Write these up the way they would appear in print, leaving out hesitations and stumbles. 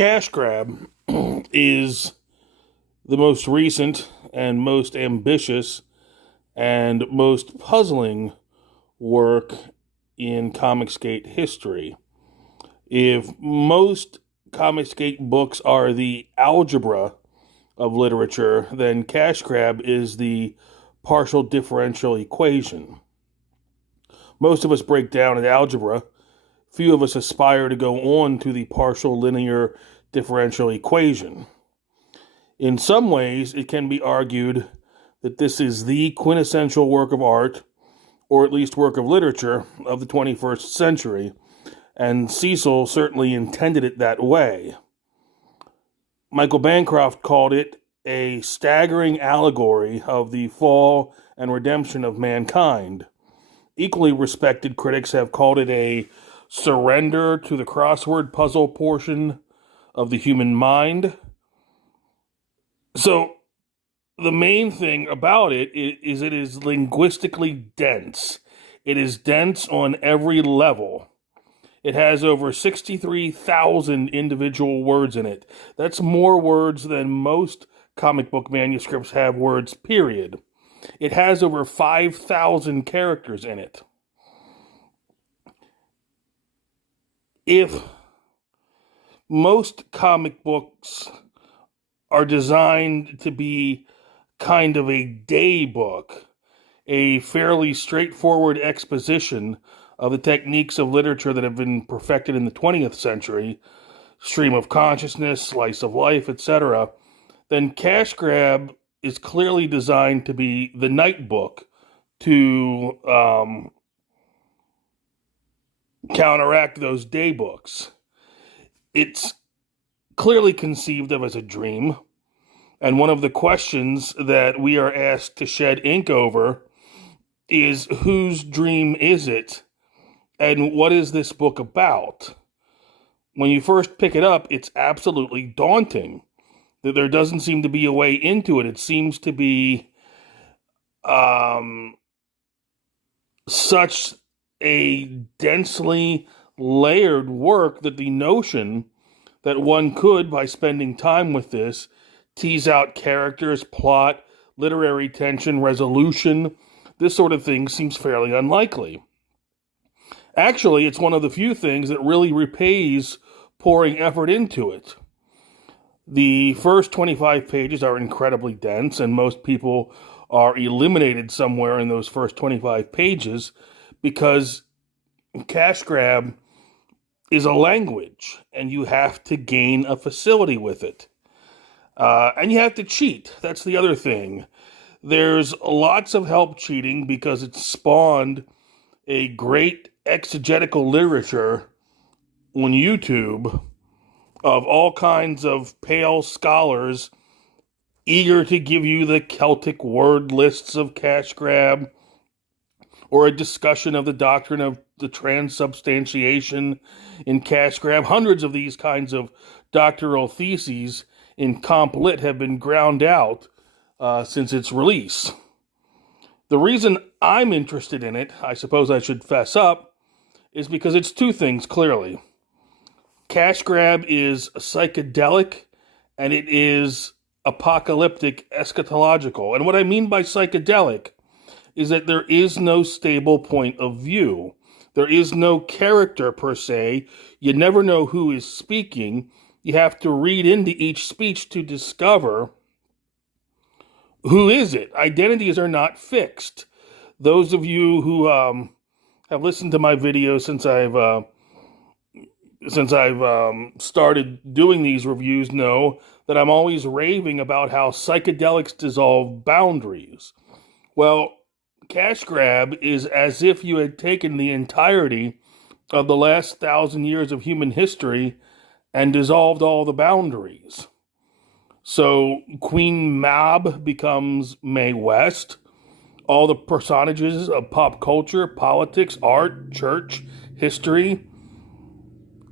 Cash Grab is the most recent and most ambitious and most puzzling work in Comicsgate history. If most Comicsgate books are the algebra of literature, then Cash Grab is the partial differential equation. Most of us break down at algebra. Few of us aspire to go on to the partial linear differential equation. In some ways, it can be argued that this is the quintessential work of art, or at least work of literature, of the 21st century, and Cecil certainly intended it that way. Michael Bancroft called it a staggering allegory of the fall and redemption of mankind. Equally respected critics have called it a surrender to the crossword puzzle portion of the human mind. So, the main thing about it is it is linguistically dense. It is dense on every level. It has over 63,000 individual words in it. That's more words than most comic book manuscripts have words, period. It has over 5,000 characters in it. If most comic books are designed to be kind of a day book, a fairly straightforward exposition of the techniques of literature that have been perfected in the 20th century, stream of consciousness, slice of life, etc., then Cash Grab is clearly designed to be the night book to counteract those day books. It's clearly conceived of as a dream, and one of the questions that we are asked to shed ink over is whose dream is it, and what is this book about? When you first pick it up, it's absolutely daunting. There doesn't seem to be a way into it. It seems to be such a densely layered work that the notion that one could, by spending time with this, tease out characters, plot, literary tension, resolution, this sort of thing seems fairly unlikely. Actually, it's one of the few things that really repays pouring effort into it. The first 25 pages are incredibly dense, and most people are eliminated somewhere in those first 25 pages because Cash Grab is a language, and you have to gain a facility with it. And you have to cheat. That's the other thing. There's lots of help cheating because it's spawned a great exegetical literature on YouTube of all kinds of pale scholars eager to give you the Celtic word lists of Cash Grab, or a discussion of the doctrine of the transubstantiation in Cash Grab. Hundreds of these kinds of doctoral theses in Comp Lit have been ground out since its release. The reason I'm interested in it, I suppose I should fess up, is because it's two things, clearly. Cash Grab is psychedelic, and it is apocalyptic eschatological. And what I mean by psychedelic is that there is no stable point of view. There is no character per se. You never know who is speaking. You have to read into each speech to discover who is it. Identities are not fixed. Those of you who have listened to my videos since I've started doing these reviews know that I'm always raving about how psychedelics dissolve boundaries. Well, Cash Grab is as if you had taken the entirety of the last 1,000 years of human history and dissolved all the boundaries. So Queen Mab becomes Mae West. All the personages of pop culture, politics, art, church, history,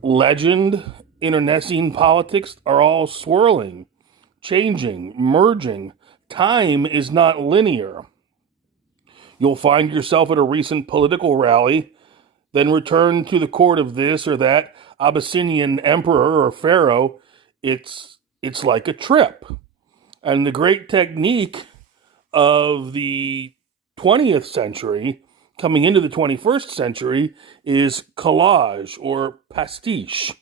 legend, internecine politics are all swirling, changing, merging. Time is not linear. You'll find yourself at a recent political rally, then return to the court of this or that Abyssinian emperor or pharaoh It's like a trip. And the great technique of the 20th century coming into the 21st century is collage or pastiche.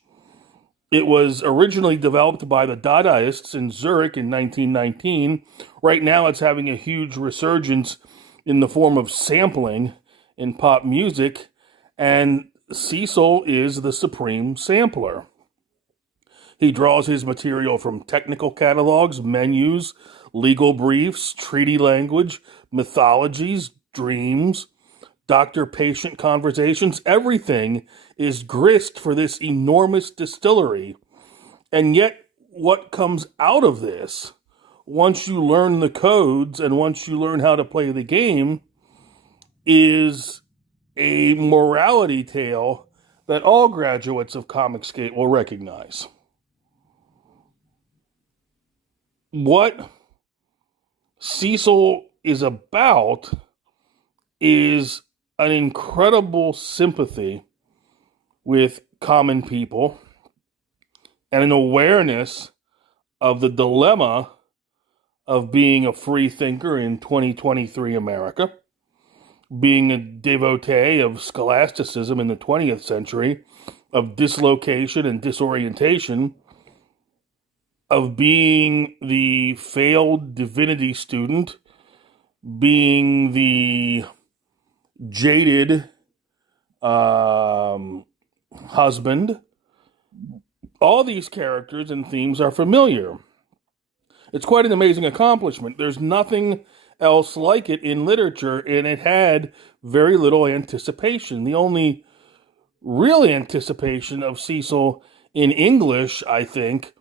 It was originally developed by the Dadaists in Zurich in 1919. Right now, it's having a huge resurgence in the form of sampling in pop music, and Cecil is the supreme sampler. He draws his material from technical catalogs, menus, legal briefs, treaty language, mythologies, dreams, doctor-patient conversations. Everything is grist for this enormous distillery. And yet, what comes out of this, once you learn the codes and once you learn how to play the game, is a morality tale that all graduates of Comicsgate will recognize. What Cecil is about is an incredible sympathy with common people and an awareness of the dilemma of being a free thinker in 2023 America, being a devotee of scholasticism in the 20th century, of dislocation and disorientation, of being the failed divinity student, being the jaded husband. All these characters and themes are familiar. It's quite an amazing accomplishment. There's nothing else like it in literature, and it had very little anticipation. The only real anticipation of Cecil in English, I think,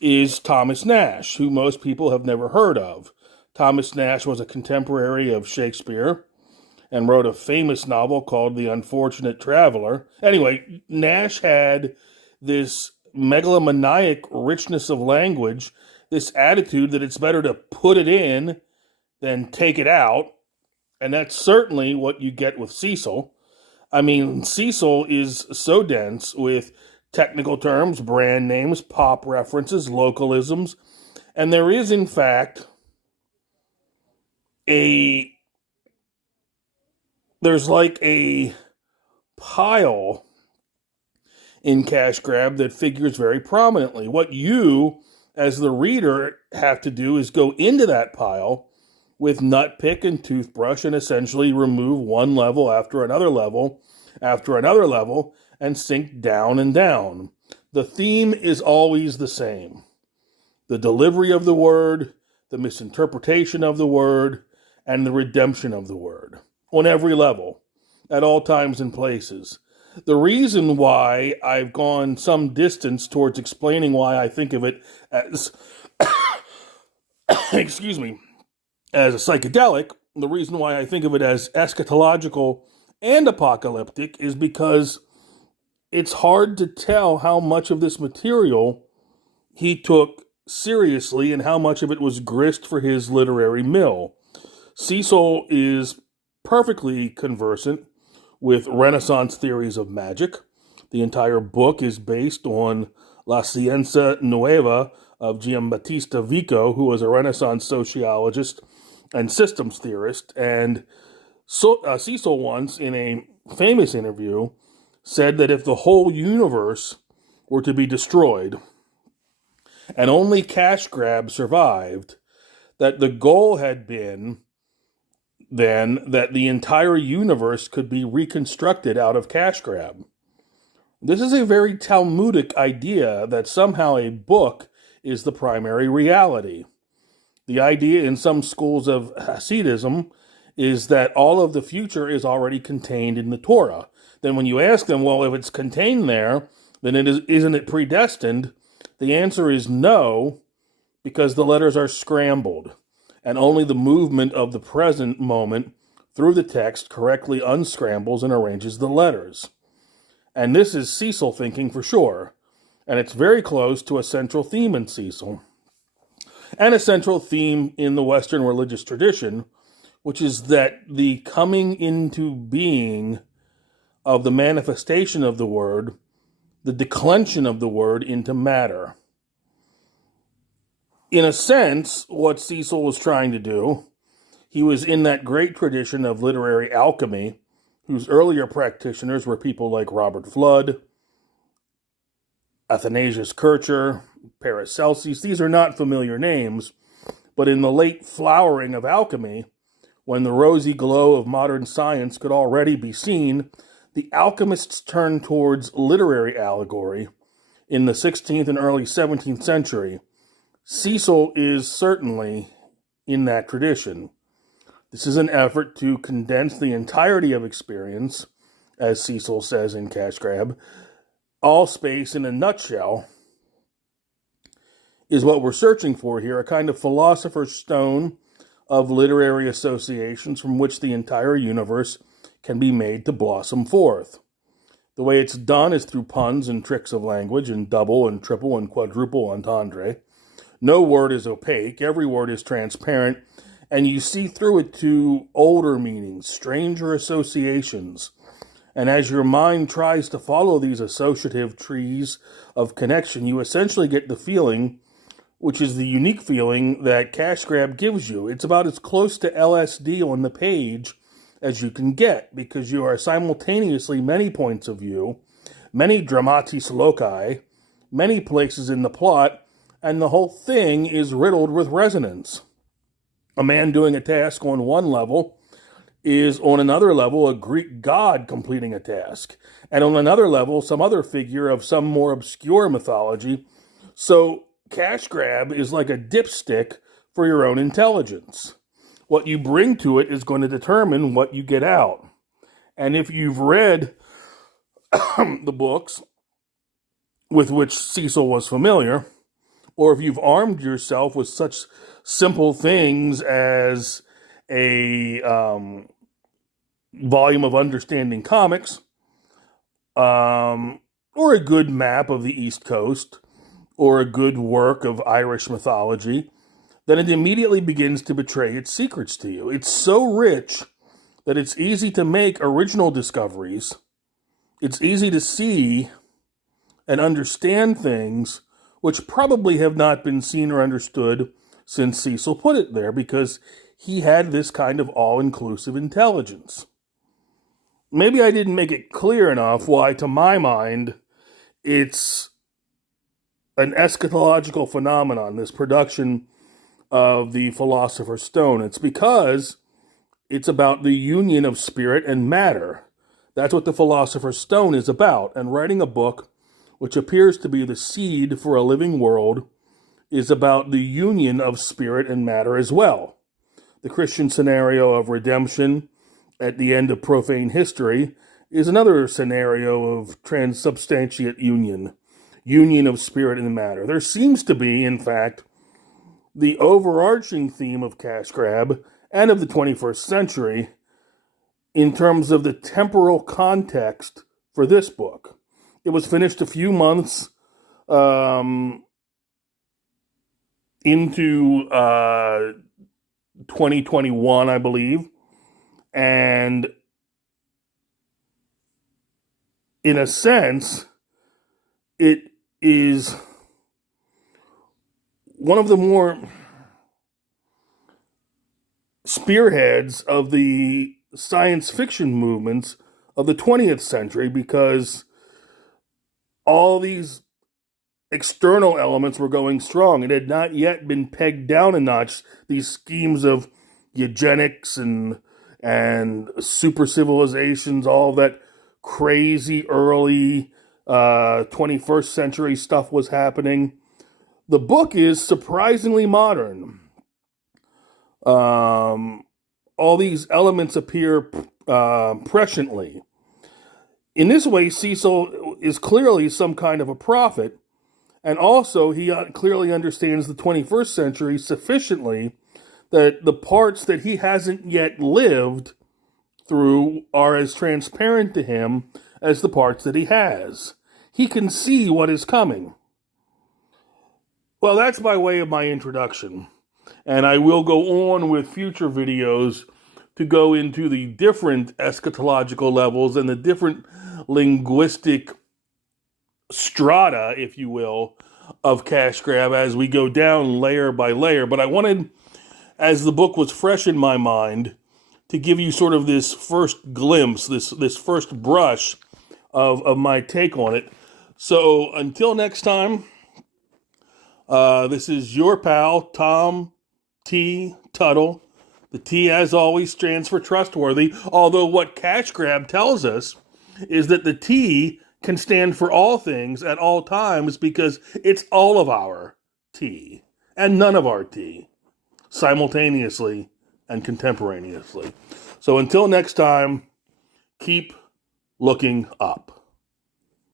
is Thomas Nashe, who most people have never heard of. Thomas Nashe was a contemporary of Shakespeare and wrote a famous novel called The Unfortunate Traveler. Anyway, Nashe had this megalomaniac richness of language, this attitude that it's better to put it in than take it out, and that's certainly what you get with Cecil. I mean, Cecil is so dense with technical terms, brand names, pop references, localisms, and there is, in fact, there's like a pile in Cash Grab that figures very prominently. What you, as the reader, have to do is go into that pile with nutpick and toothbrush and essentially remove one level after another level after another level and sink down and down. The theme is always the same. The delivery of the word, the misinterpretation of the word, and the redemption of the word. On every level, at all times and places. The reason why I've gone some distance towards explaining why I think of it as, excuse me, as a psychedelic, the reason why I think of it as eschatological and apocalyptic is because it's hard to tell how much of this material he took seriously and how much of it was grist for his literary mill. Cecil is perfectly conversant with Renaissance theories of magic. The entire book is based on La Ciencia Nueva of Giambattista Vico, who was a Renaissance sociologist and systems theorist. And Cecil once, in a famous interview, said that if the whole universe were to be destroyed and only Cash Grab survived, that the goal had been then that the entire universe could be reconstructed out of Cash Grab. This is a very Talmudic idea that somehow a book is the primary reality. The idea in some schools of Hasidism is that all of the future is already contained in the Torah. Then when you ask them, well, if it's contained there, then isn't it predestined? The answer is no, because the letters are scrambled, and only the movement of the present moment through the text correctly unscrambles and arranges the letters. And this is Cecil thinking for sure, and it's very close to a central theme in Cecil, and a central theme in the Western religious tradition, which is that the coming into being of the manifestation of the word, the declension of the word into matter. In a sense, what Cecil was trying to do, he was in that great tradition of literary alchemy, whose earlier practitioners were people like Robert Fludd, Athanasius Kircher, Paracelsus. These are not familiar names, but in the late flowering of alchemy, when the rosy glow of modern science could already be seen, the alchemists turned towards literary allegory in the 16th and early 17th century. Cecil is certainly in that tradition. This is an effort to condense the entirety of experience, as Cecil says in Cash Grab. All space in a nutshell is what we're searching for here, a kind of philosopher's stone of literary associations from which the entire universe can be made to blossom forth. The way it's done is through puns and tricks of language and double and triple and quadruple entendre. No word is opaque, every word is transparent, and you see through it to older meanings, stranger associations. And as your mind tries to follow these associative trees of connection, you essentially get the feeling, which is the unique feeling that Cash Grab gives you. It's about as close to LSD on the page as you can get, because you are simultaneously many points of view, many dramatis loci, many places in the plot, and the whole thing is riddled with resonance. A man doing a task on one level is on another level a Greek god completing a task, and on another level some other figure of some more obscure mythology. So Cash Grab is like a dipstick for your own intelligence. What you bring to it is going to determine what you get out. And if you've read the books with which Cecil was familiar, or if you've armed yourself with such simple things as a volume of Understanding Comics, or a good map of the East Coast, or a good work of Irish mythology, then it immediately begins to betray its secrets to you. It's so rich that it's easy to make original discoveries. It's easy to see and understand things which probably have not been seen or understood since Cecil put it there, because he had this kind of all-inclusive intelligence. Maybe I didn't make it clear enough why, to my mind, it's an eschatological phenomenon, this production of the Philosopher's Stone. It's because it's about the union of spirit and matter. That's what the Philosopher's Stone is about. And writing a book which appears to be the seed for a living world is about the union of spirit and matter as well. The Christian scenario of redemption at the end of profane history is another scenario of transubstantiate union of spirit and matter. There seems to be, in fact, the overarching theme of Cash Grab and of the 21st century in terms of the temporal context for this book. It was finished a few months into 2021, I believe. And in a sense, it is one of the more spearheads of the science fiction movements of the 20th century, because all these external elements were going strong. It had not yet been pegged down a notch. These schemes of eugenics and super civilizations, all that crazy early 21st century stuff was happening. The book is surprisingly modern. All these elements appear presciently. In this way, Cecil is clearly some kind of a prophet, and also he clearly understands the 21st century sufficiently that the parts that he hasn't yet lived through are as transparent to him as the parts that he has. He can see what is coming. Well, that's by way of my introduction, and I will go on with future videos to go into the different eschatological levels and the different linguistic strata, if you will, of cash grab as we go down layer by layer. But I wanted, as the book was fresh in my mind, to give you sort of this first glimpse, this first brush of my take on it. So until next time, this is your pal, Tom T. Tuttle. The T, as always, stands for trustworthy, although what Cash Grab tells us is that the T can stand for all things at all times because it's all of our T and none of our T, simultaneously and contemporaneously. So until next time, keep looking up.